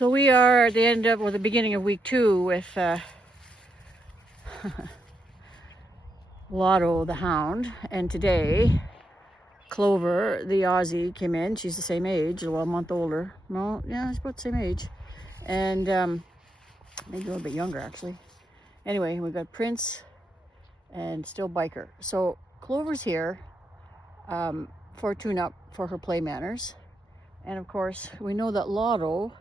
So we are at the end of, or the beginning of week 2 with Lotto the hound, and today Clover the Aussie came in. She's the same age, well, a month older. No, yeah, it's about the same age, and maybe a little bit younger actually. Anyway, we've got Prince and still Biker. So Clover's here for a tune-up for her play manners, and of course we know that Lotto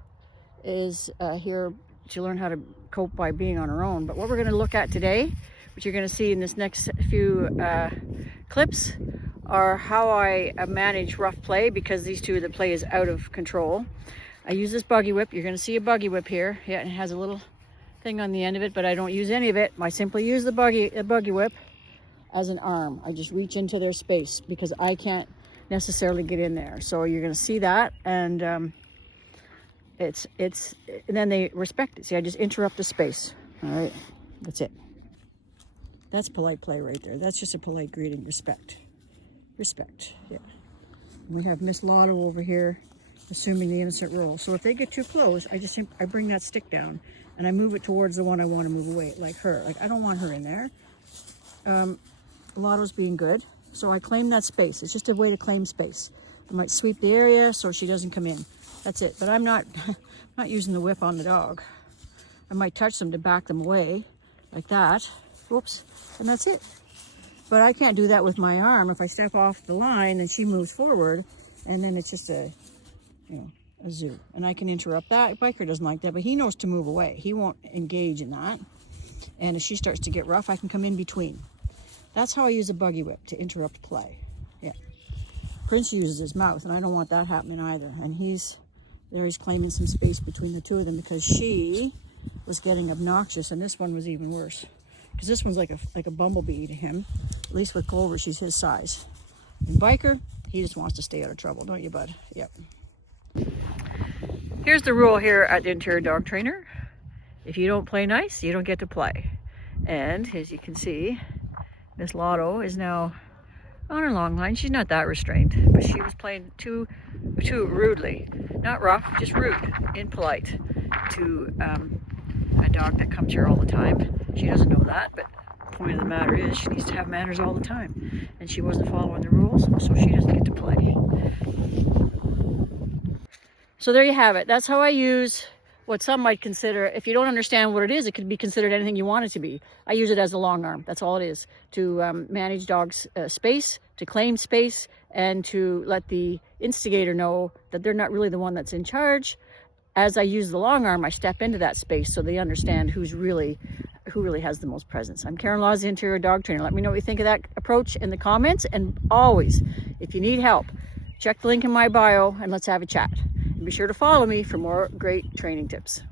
is here to learn how to cope by being on her own. But what we're going to look at today, which you're going to see in this next few clips, are how I manage rough play, because these two, the play is out of control. I use this buggy whip. You're going to see a buggy whip here. Yeah, it has a little thing on the end of it, but I don't use any of it. I simply use the buggy whip as an arm. I just reach into their space because I can't necessarily get in there. So you're going to see that, and and then they respect it. See, I just interrupt the space. All right, that's it. That's polite play right there. That's just a polite greeting. Respect. Yeah. And we have Miss Lotto over here assuming the innocent role. So if they get too close, I bring that stick down and I move it towards the one I want to move away, like her. Like, I don't want her in there. Lotto's being good, so I claim that space. It's just a way to claim space. I might sweep the area so she doesn't come in. That's it. But I'm not using the whip on the dog. I might touch them to back them away, like that. Whoops, and that's it. But I can't do that with my arm. If I step off the line and she moves forward, and then it's just a zoo. And I can interrupt that. Biker doesn't like that, but he knows to move away. He won't engage in that. And if she starts to get rough, I can come in between. That's how I use a buggy whip, to interrupt play. Yeah. Prince uses his mouth, and I don't want that happening either. And he's claiming some space between the two of them because she was getting obnoxious, and this one was even worse. Because this one's like a bumblebee to him. At least with Clover, she's his size. And Biker, he just wants to stay out of trouble, don't you, bud? Yep. Here's the rule here at the Interior Dog Trainer. If you don't play nice, you don't get to play. And as you can see, Miss Lotto is now on her long line. She's not that restrained, but she was playing too rudely. Not rough, just rude, impolite to a dog that comes here all the time. She doesn't know that, but the point of the matter is she needs to have manners all the time. And she wasn't following the rules, so she doesn't get to play. So there you have it. That's how I use what some might consider, if you don't understand what it is, it could be considered anything you want it to be. I use it as a long arm. That's all it is. To manage dogs' space, to claim space, and to let the instigator know that they're not really the one that's in charge. As I use the long arm, I step into that space so they understand who really has the most presence. I'm Karen Laws, the Interior Dog Trainer. Let me know what you think of that approach in the comments. And always, if you need help, check the link in my bio and let's have a chat. And be sure to follow me for more great training tips.